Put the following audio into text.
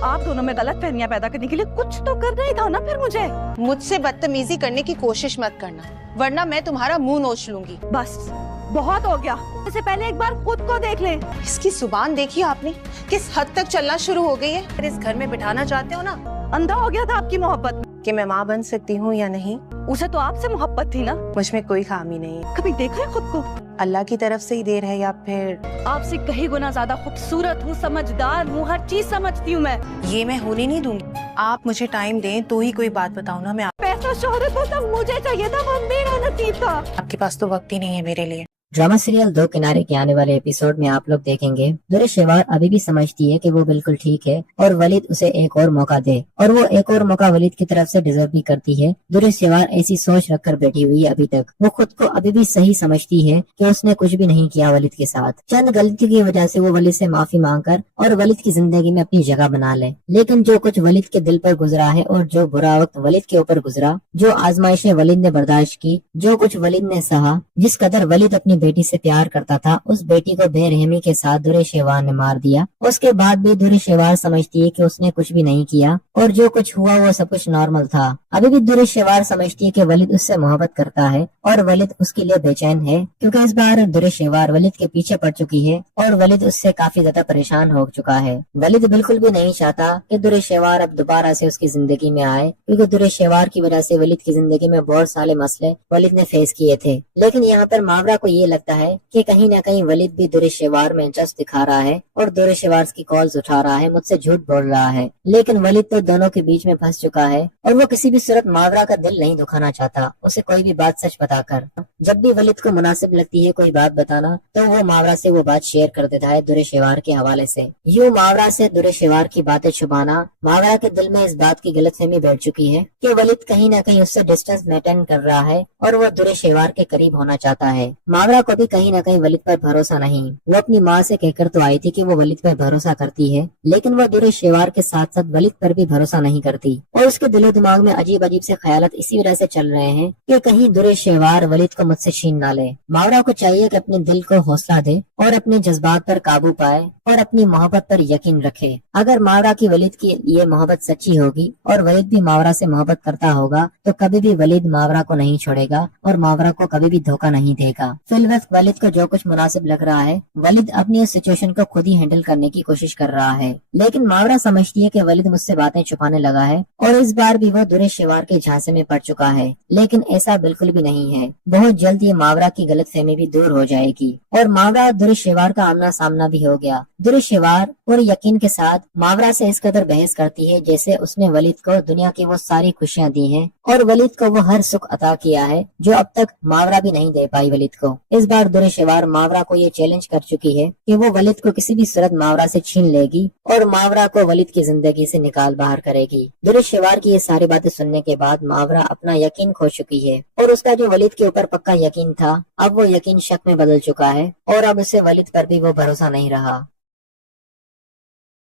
आप दोनों में गलत फहमियां पैदा करने के लिए कुछ तो करना ही था ना फिर मुझे। मुझसे बदतमीजी करने की कोशिश मत करना, वरना मैं तुम्हारा मुंह नोच लूंगी। बस बहुत हो गया, इससे पहले एक बार खुद को देख ले। इसकी जुबान देखी आपने किस हद तक चलना शुरू हो गई है। अगर इस घर में बिठाना चाहते हो ना, अंधा हो गया था आपकी मोहब्बत कि मैं माँ बन सकती हूँ या नहीं। उसे तो आपसे मोहब्बत थी ना। मुझ में कोई खामी नहीं है। कभी देखा है खुद को? अल्लाह की तरफ से ही देर है या फिर आपसे कहीं गुना ज्यादा खूबसूरत हूँ, समझदार हूँ, हर चीज समझती हूँ मैं। ये मैं होने नहीं दूंगी। आप मुझे टाइम दें तो ही कोई बात बताऊँ ना। मैं पैसा शोहरत वो सब मुझे चाहिए था, वो मेरा नसीब था। आपके पास तो वक्त ही नहीं है मेरे लिए। ड्रामा सीरियल दो किनारे के आने वाले एपिसोड में आप लोग देखेंगे दुरे शेवार अभी भी समझती है कि वो बिल्कुल ठीक है और वलीद उसे एक और मौका दे, और वो एक और मौका वलीद की तरफ से डिजर्व भी करती है। दुरे शेवार ऐसी सोच रखकर बैठी हुई है। अभी तक वो खुद को अभी भी सही समझती है कि उसने कुछ भी नहीं किया वलीद के साथ। चंद गलती की वजह से वो वलीद से माफी मांगकर और वलीद की जिंदगी में अपनी जगह बना ले, लेकिन जो कुछ वलीद के दिल पर गुजरा है और जो बुरा वक्त वलीद के ऊपर गुजरा, जो आजमाइशें वलीद ने बर्दाश्त की, जो कुछ वलीद ने सहा, जिस कदर वलीद अपनी बेटी से प्यार करता था, उस बेटी को बेरहमी के साथ दुरे शेवार ने मार दिया। उसके बाद भी दुरे शेवार समझती है कि उसने कुछ भी नहीं किया और जो कुछ हुआ वो सब कुछ नॉर्मल था। अभी भी दुरे शेवार समझती है कि वलीद उससे मोहब्बत करता है और वलीद उसके लिए बेचैन है, क्योंकि इस बार दुरे शेवार वलीद के पीछे पड़ चुकी है और वलीद उससे काफी ज्यादा परेशान हो चुका है। वलीद बिल्कुल भी नहीं चाहता कि दुरे शेवार अब दोबारा से उसकी जिंदगी में आए, क्योंकि दुरे शेवार की वजह से वलीद की जिंदगी में बहुत सारे मसले वलीद ने फेस किए थे। लेकिन यहाँ पर मावरा को ये लगता है कि कहीं न कहीं वलीद भी दुरे शेवार में इंटरेस्ट दिखा रहा है और दुरे शेवार की कॉल्स उठा रहा है, मुझसे झूठ बोल रहा है। लेकिन वलीद तो दोनों के बीच में फंस चुका है और वो किसी भी सूरत मावरा का दिल नहीं दुखाना चाहता, उसे कोई भी बात सच बताकर। जब भी वलीद को मुनासिब लगती है कोई बात बताना, तो वो मावरा से वो बात शेयर कर देता है दुरे शेवार के हवाले से। यूँ मावरा से दुरे शेवार की बातें छुपाना, मावरा के दिल में इस बात की गलतफहमी बैठ चुकी है कि वलीद कहीं न कहीं उससे डिस्टेंस मेंटेन कर रहा है और वो दुरे शेवार के करीब होना चाहता है। मावरा को भी कहीं न कहीं वलीद पर भरोसा नहीं। वो अपनी माँ से कहकर तो आई थी कि वो वलीद पर भरोसा करती है, लेकिन वो दुरे शेवार के साथ साथ वलीद पर भी भरोसा नहीं करती और उसके दिलो दिमाग में अजीब अजीब से ख्यालात इसी वजह से चल रहे हैं कि कहीं दुरे शेवार वलीद को मुझसे छीन ना ले। मावरा को चाहिए कि अपने दिल को हौसला दे और अपने जज्बात पर काबू पाए और अपनी मोहब्बत पर यकीन रखे। अगर मावरा की वलीद की ये मोहब्बत सच्ची होगी और वलीद भी मावरा से मोहब्बत करता होगा, तो कभी भी वलीद मावरा को नहीं छोड़ेगा और मावरा को कभी भी धोखा नहीं देगा। फिलहाल वलीद को जो कुछ मुनासिब लग रहा है, वलीद अपनी उस सिचुएशन को खुद ही हैंडल करने की कोशिश कर रहा है। लेकिन मावरा समझती है कि वलीद मुझसे बातें छुपाने लगा है और इस बार भी वो दुरे शेवार के झांसे में पड़ चुका है। लेकिन ऐसा बिल्कुल भी नहीं है। बहुत जल्द ये मावरा की गलतफहमी भी दूर हो जाएगी और मावरा और दुरे शेवार का आमना सामना भी हो गया। दुरे शेवार पूरे यकीन के साथ मावरा से इस कदर बहस करती है जैसे उसने वलीद को दुनिया की वो सारी खुशियाँ दी हैं और वलीद को वो हर सुख अता किया है जो अब तक मावरा भी नहीं दे पाई वलीद को। इस बार दुरे शेवार मावरा को ये चैलेंज कर चुकी है कि वो वलीद को किसी भी सूरत मावरा से छीन लेगी और मावरा को वलीद की जिंदगी से निकाल बाहर करेगी। दुरे शेवार की ये सारी बातें सुनने के बाद मावरा अपना यकीन खो चुकी है और उसका जो वलीद के ऊपर पक्का यकीन था, अब वो यकीन शक में बदल चुका है और अब उसे वलीद पर भी वो भरोसा नहीं रहा।